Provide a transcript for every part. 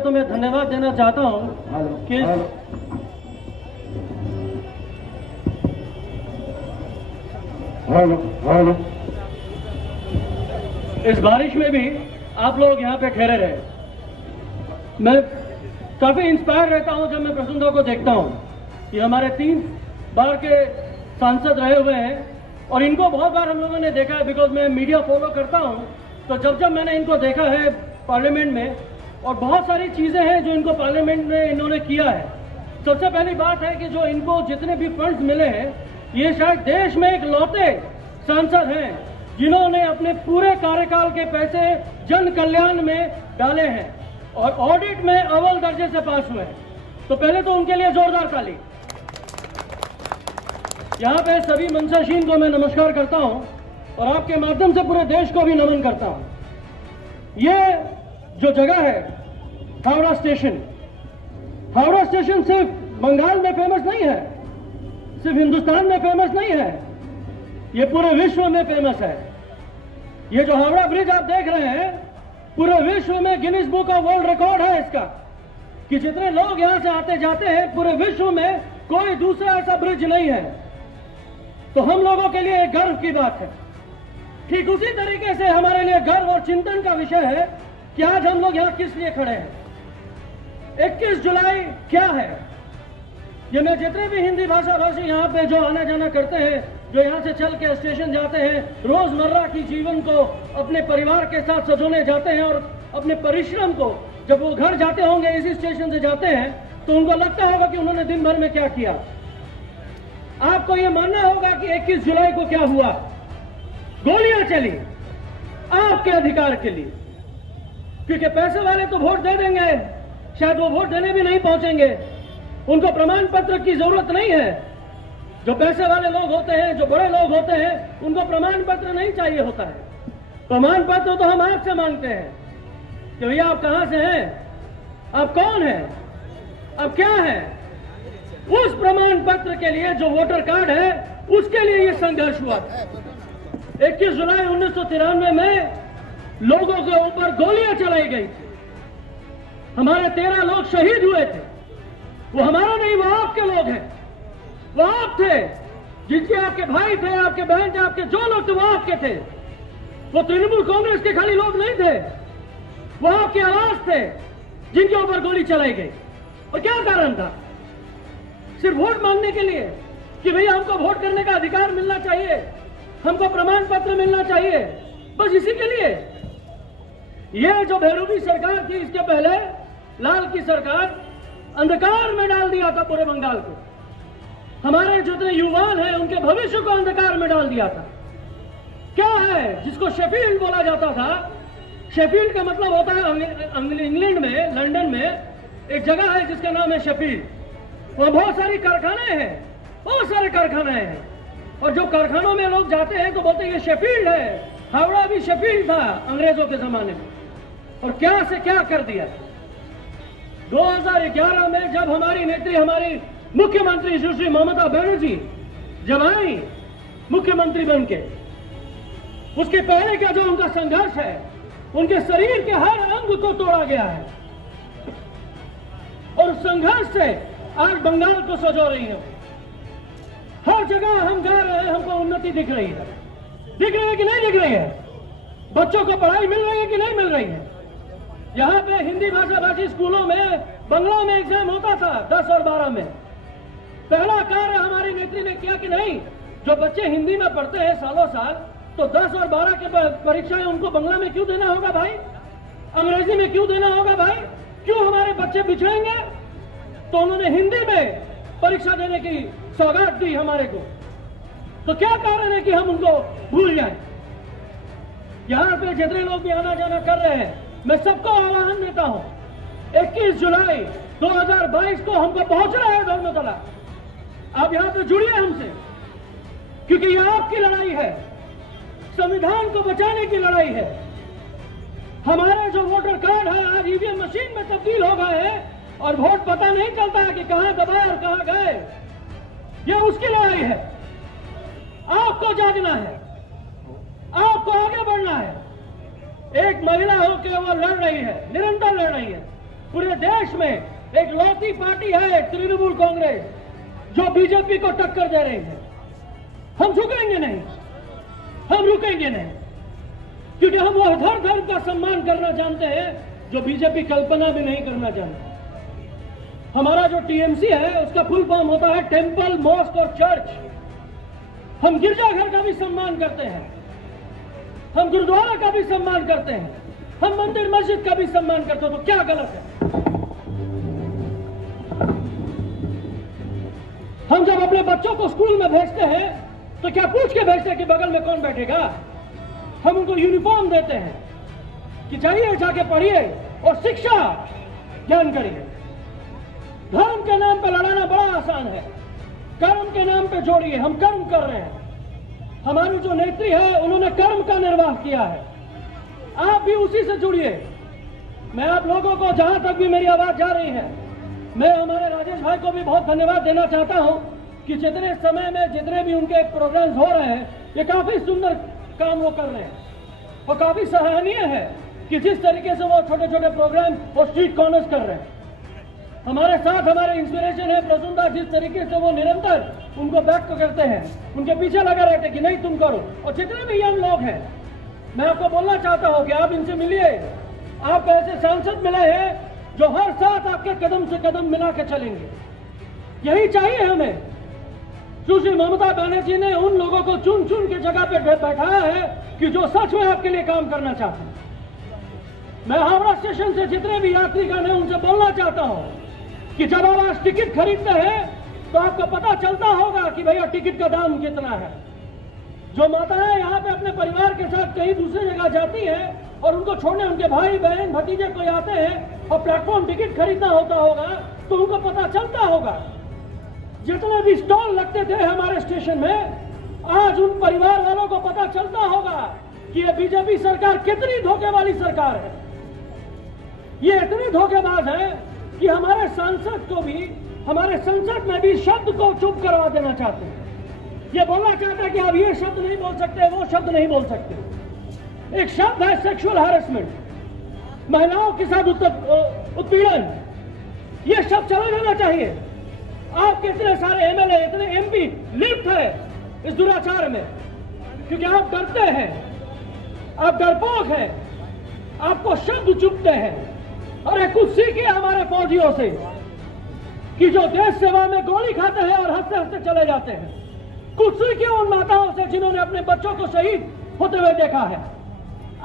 तो मैं धन्यवाद देना चाहता हूँ कि इस बारिश में भी आप लोग यहाँ पे ठहरे रहे। मैं काफी इंस्पायर रहता हूँ जब मैं प्रसन्नों को देखता हूँ। ये हमारे 3 बार के सांसद रहे हुए हैं और इनको बहुत बार हम लोगों ने देखा है, बिकॉज मैं मीडिया फॉलो करता हूँ। तो जब मैंने इनको देखा है पार्लियामेंट में, और बहुत सारी चीजें हैं जो इनको पार्लियामेंट में इन्होंने किया है। सबसे पहली बात है कि जो इनको जितने भी फंड्स मिले हैं, ये शायद देश में एक लौते सांसद हैं जिन्होंने अपने पूरे कार्यकाल के पैसे जन कल्याण में डाले हैं और ऑडिट में अव्वल दर्जे से पास हुए हैं। तो पहले तो उनके लिए जोरदार ताली। यहाँ पे सभी मंचासीन को मैं नमस्कार करता हूँ और आपके माध्यम से पूरे देश को भी नमन करता हूँ। ये जो जगह है हावड़ा स्टेशन सिर्फ बंगाल में फेमस नहीं है, सिर्फ हिंदुस्तान में फेमस नहीं है, ये पूरे विश्व में फेमस है। ये जो हावड़ा ब्रिज आप देख रहे हैं, पूरे विश्व में Guinness book of world record है इसका, कि जितने लोग यहां से आते जाते हैं पूरे विश्व में कोई दूसरा ऐसा ब्रिज नहीं है। तो हम लोगों के लिए एक गर्व की बात है। ठीक उसी तरीके से हमारे लिए गर्व और चिंतन का विषय है कि आज हम लोग यहाँ किस लिए खड़े हैं। 21 जुलाई क्या है? ये मैं जितने भी हिंदी भाषा भाषी यहाँ पे जो आना जाना करते हैं, जो यहाँ से चल के स्टेशन जाते हैं, रोजमर्रा की जीवन को अपने परिवार के साथ सजोने जाते हैं और अपने परिश्रम को जब वो घर जाते होंगे इसी स्टेशन से जाते हैं, तो उनको लगता होगा कि उन्होंने दिन भर में क्या किया। आपको ये मानना होगा कि 21 जुलाई को क्या हुआ? गोलियां चली आपके अधिकार के लिए, क्योंकि पैसे वाले तो वोट दे देंगे, शायद वो वोट देने भी नहीं पहुंचेंगे, उनको प्रमाण पत्र की जरूरत नहीं है। जो पैसे वाले लोग होते हैं, जो बड़े लोग होते हैं, उनको प्रमाण पत्र नहीं चाहिए होता है। प्रमाण पत्र तो हम आपसे मांगते हैं कि भैया आप कहां से हैं, आप कौन हैं, आप क्या हैं। उस प्रमाण पत्र के लिए जो वोटर कार्ड है, उसके लिए ये संघर्ष हुआ था। 21 जुलाई 1993 में लोगों के ऊपर गोलियां चलाई गई थी, हमारे 13 लोग शहीद हुए थे। वो हमारा नहीं, वो आपके लोग हैं, वो आप थे, जिनके आपके भाई थे, आपके बहन थे, आपके जो लोग थे वो आपके थे। वो तृणमूल कांग्रेस के खाली लोग नहीं थे, वो आपकी आवाज थे जिनके ऊपर गोली चलाई गई। और क्या कारण था? सिर्फ वोट मांगने के लिए कि भैया हमको वोट करने का अधिकार मिलना चाहिए, हमको प्रमाण पत्र मिलना चाहिए, बस इसी के लिए। यह जो भैरूबी सरकार थी, इसके पहले लाल की सरकार अंधकार में डाल दिया था पूरे बंगाल को। हमारे जितने युवा हैं उनके भविष्य को अंधकार में डाल दिया था। क्या है जिसको शेफील्ड बोला जाता था? शेफील्ड का मतलब होता है इंग्लैंड में, लंदन में एक जगह है जिसका नाम है शेफील्ड। वहां बहुत सारी कारखाने हैं, बहुत सारे कारखाने हैं, और जो कारखानों में लोग जाते हैं तो बोलते हैं ये शेफील्ड है। हावड़ा भी शेफील्ड था अंग्रेजों के जमाने में, और क्या से क्या कर दिया। 2011 में जब हमारी नेत्री, हमारी मुख्यमंत्री सुश्री ममता बनर्जी जब आई मुख्यमंत्री बनके, उसके पहले का जो उनका संघर्ष है, उनके शरीर के हर अंग को तोड़ा गया है, और संघर्ष से आज बंगाल को सजो रही है। हर जगह हम जा रहे हैं, हमको उन्नति दिख रही है। दिख रही है कि नहीं दिख रही है? बच्चों को पढ़ाई मिल रही है कि नहीं मिल रही है? यहाँ पे हिंदी भाषा भाषी स्कूलों में बंगला में एग्जाम होता था 10 और 12 में। पहला कार्य हमारी नेत्री ने किया कि नहीं, जो बच्चे हिंदी में पढ़ते हैं सालों साल, तो 10 और 12 के परीक्षाएं उनको बंगला में क्यों देना होगा भाई? अंग्रेजी में क्यों देना होगा भाई? क्यों हमारे बच्चे बिछड़ेंगे? तो उन्होंने हिंदी में परीक्षा देने की सौगात दी हमारे को। तो क्या कारण है कि हम उनको भूल जाएं? यहाँ पे जितने लोग भी आना जाना कर रहे हैं, मैं सबको आह्वान देता हूं, 21 जुलाई 2022 को हमको पहुंचना है धर्मतला। आप यहाँ पे जुड़िए हमसे, क्योंकि यह आपकी लड़ाई है, संविधान को बचाने की लड़ाई है। हमारे जो वोटर कार्ड है आज ईवीएम मशीन में तब्दील हो गए हैं, और वोट पता नहीं चलता है कि कहां दबाए और कहां गए। यह उसकी लड़ाई है। आपको जागना है, आपको आगे बढ़ना है। एक महिला हो के वो लड़ रही है, निरंतर लड़ रही है। पूरे देश में एक लौती पार्टी है तृणमूल कांग्रेस, जो बीजेपी को टक्कर दे रही है। हम झुकेंगे नहीं, हम रुकेंगे नहीं, क्योंकि हम वो हर धर्म का सम्मान करना जानते हैं जो बीजेपी कल्पना भी नहीं करना जानती। हमारा जो टीएमसी है उसका फुल फॉर्म होता है टेंपल, मॉस्क और चर्च। हम गिरजाघर का भी सम्मान करते हैं, हम गुरुद्वारा का भी सम्मान करते हैं, हम मंदिर मस्जिद का भी सम्मान करते हैं। तो क्या गलत है? हम जब अपने बच्चों को स्कूल में भेजते हैं तो क्या पूछ के भेजते हैं कि बगल में कौन बैठेगा? हम उनको यूनिफॉर्म देते हैं कि जाइए जाके पढ़िए और शिक्षा ज्ञान करिए। धर्म के नाम पे लड़ाना बड़ा आसान है, कर्म के नाम पे जोड़िए। हम कर्म कर रहे हैं, हमारी जो नेत्री है उन्होंने कर्म का निर्वाह किया है, आप भी उसी से जुड़िए। मैं आप लोगों को, जहां तक भी मेरी आवाज जा रही है, मैं हमारे राजेश भाई को भी बहुत धन्यवाद देना चाहता हूं कि जितने समय में जितने भी उनके प्रोग्राम्स हो रहे हैं, ये काफी सुंदर काम वो कर रहे हैं और काफी सराहनीय है कि जिस तरीके से वो छोटे छोटे प्रोग्राम और स्ट्रीट कॉर्नर्स कर रहे हैं। हमारे साथ हमारे इंस्पिरेशन है प्रसूनदा, जिस तरीके से वो निरंतर उनको बैक करते हैं, उनके पीछे लगे रहते हैं कि नहीं तुम करो। और जितने भी यंग लोग हैं, मैं आपको बोलना चाहता हूं कि आप इनसे मिलिए। आप ऐसे सांसद मिले हैं जो हर साथ आपके कदम से कदम मिला के चलेंगे। यही चाहिए हमें। सुश्री ममता बनर्जी ने उन लोगों को चुन चुन के जगह पे बैठाया है कि जो सच में आपके लिए काम करना चाहते हैं। मैं हावड़ा स्टेशन से जितने भी यात्रीगण हैं उनसे बोलना चाहता हूं कि जब आप आज टिकट खरीदते हैं तो आपको पता चलता होगा कि भैया टिकट का दाम कितना है। जो माताएं यहाँ पे अपने परिवार के साथ कहीं दूसरी जगह जाती हैं और उनको छोड़ने उनके भाई बहन भतीजे कोई आते हैं और प्लेटफॉर्म टिकट खरीदना होता होगा तो उनको पता चलता होगा। जितने भी स्टॉल लगते थे हमारे स्टेशन में, आज उन परिवार वालों को पता चलता होगा कि ये बीजेपी सरकार कितनी धोखे वाली सरकार है। ये इतनी धोखेबाज है कि हमारे सांसद को भी, हमारे संसद में भी शब्द को चुप करवा देना चाहते हैं। ये बोलना चाहते हैं कि आप ये शब्द नहीं बोल सकते, वो शब्द नहीं बोल सकते। एक शब्द है सेक्सुअल हैरेसमेंट, महिलाओं के साथ उत्पीड़न। ये शब्द चला जाना चाहिए। आपके इतने सारे एमएलए, इतने एमपी लिप्त है इस दुराचार में, क्योंकि आप डरते हैं, आप डरपोक हैं, आपको शब्द चुपते हैं। और कुछ सीखिए हमारे फौजियों से कि जो देश सेवा में गोली खाते हैं और हंसते हंसते चले जाते हैं। कुछ सीखिए उन माताओं से जिन्होंने अपने बच्चों को शहीद होते हुए देखा है।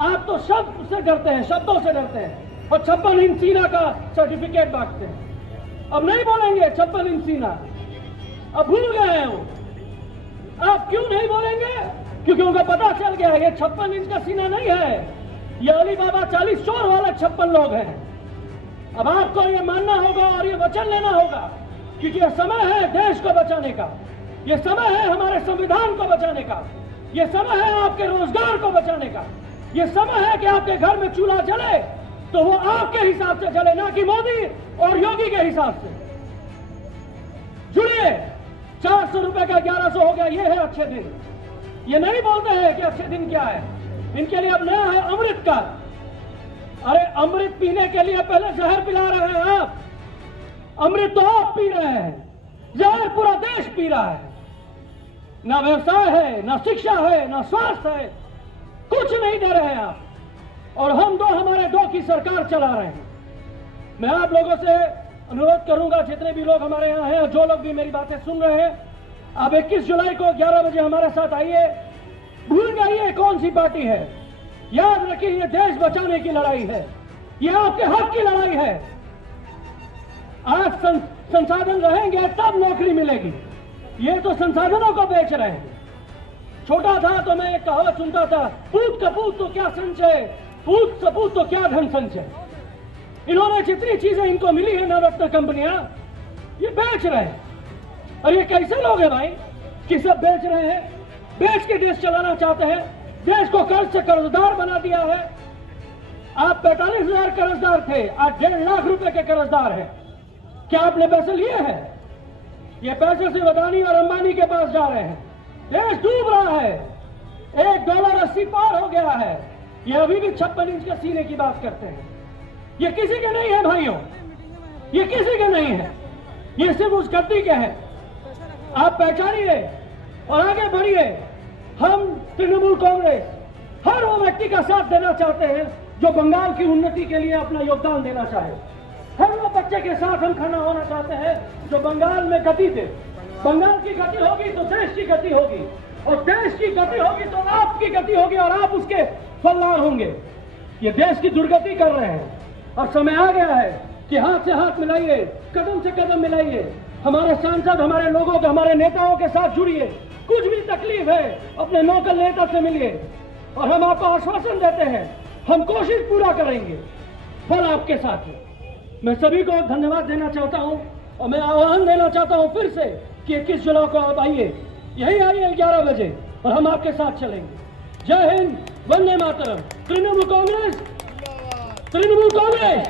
आप तो शब्द से डरते हैं, शब्दों से डरते हैं और 56 इंच सीना का सर्टिफिकेट बांटते हैं। अब नहीं बोलेंगे 56 इंच सीना, अब भूल गए हैं वो। आप क्यों नहीं बोलेंगे? क्योंकि उनको पता चल गया है ये 56 इंच का सीना नहीं है, ये अली बाबा 40 चोर वाले 56 लोग हैं। अब आपको ये मानना होगा और ये वचन लेना होगा, क्योंकि ये समय है देश को बचाने का, ये समय है हमारे संविधान को बचाने का, ये समय है आपके रोजगार को बचाने का, ये समय है कि आपके घर में चूल्हा जले तो वो आपके हिसाब से जले, ना कि मोदी और योगी के हिसाब से। जुड़िए, 400 रुपए का 1100 हो गया, ये है अच्छे दिन। ये नहीं बोलते हैं कि अच्छे दिन क्या है, इनके लिए अब नया है अमृत का। अरे अमृत पीने के लिए पहले जहर पिला रहे हैं आप। अमृत तो आप पी रहे हैं, जहर पूरा देश पी रहा है। ना व्यवसाय है, ना शिक्षा है, ना स्वास्थ्य है, कुछ नहीं दे रहे हैं आप। और हम हमारे दो की सरकार चला रहे हैं। मैं आप लोगों से अनुरोध करूंगा, जितने भी लोग हमारे यहाँ हैं, जो लोग भी मेरी बातें सुन रहे हैं, आप 21 जुलाई को 11 बजे हमारे साथ आइए। भूल जाइए कौन सी पार्टी है, याद रखिए ये देश बचाने की लड़ाई है, ये आपके हक की लड़ाई है। आज संसाधन रहेंगे तब नौकरी मिलेगी, ये तो संसाधनों को बेच रहे हैं। छोटा था तो मैं एक कहावत सुनता था, पूत कपूत तो क्या संचय, पूत सपूत तो क्या धन संचय। इन्होंने जितनी चीजें इनको मिली है नवरत्न कंपनियां, ये बेच रहे हैं। और ये कैसे लोग हैं भाई कि सब बेच रहे हैं, बेच के देश चलाना चाहते हैं, देश को कर्ज से कर्जदार बना दिया है। आप 45,000 कर्जदार थे, आज 1.5 लाख रुपए के कर्जदार हैं। क्या आपने पैसे लिए हैं? ये पैसे सिर्फ अदानी और अंबानी के पास जा रहे हैं। देश डूब रहा है, $1.80 पार हो गया है। ये अभी भी 56 इंच के सीने की बात करते हैं। ये किसी के नहीं है भाइयों, ये किसी के नहीं है, ये सिर्फ उस गद्दी के है। आप पहचानिए और आगे बढ़िए। हम तृणमूल कांग्रेस हर वो व्यक्ति का साथ देना चाहते हैं जो बंगाल की उन्नति के लिए अपना योगदान देना चाहे। हर वो बच्चे के साथ हम खड़ा होना चाहते हैं जो बंगाल में गति दे। बंगाल की गति होगी तो देश की गति होगी, और देश की गति होगी तो आपकी गति होगी, और आप उसके फलदार होंगे। ये देश की दुर्गति कर रहे हैं, और समय आ गया है कि हाथ से हाथ मिलाइए, कदम से कदम मिलाइए। हमारे सांसद, हमारे लोगों के, हमारे नेताओं के साथ जुड़िए। कुछ भी तकलीफ है अपने लोकल नेता से मिलिए, और हम आपको आश्वासन देते हैं हम कोशिश पूरा करेंगे, फल आपके साथ है। मैं सभी को धन्यवाद देना चाहता हूं, और मैं आह्वान देना चाहता हूं फिर से कि 21 जुलाई को आप आइए, यही आइए 11 बजे, और हम आपके साथ चलेंगे। जय हिंद, वंदे मातरम। तृणमूल कांग्रेस, तृणमूल कांग्रेस,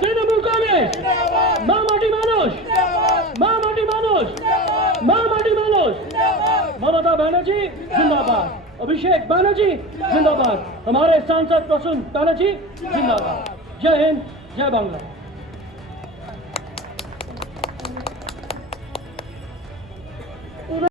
तृणमूल कांग्रेस। মা মাটি মানুষ, মা মাটি মানুষ, মা মাটি মানুষ। ममता बनर्जी जिंदाबाद, अभिषेक बनर्जी जिंदाबाद, हमारे सांसद प्रसून बनर्जी जिंदाबाद। जय हिंद, जय बांग्ला।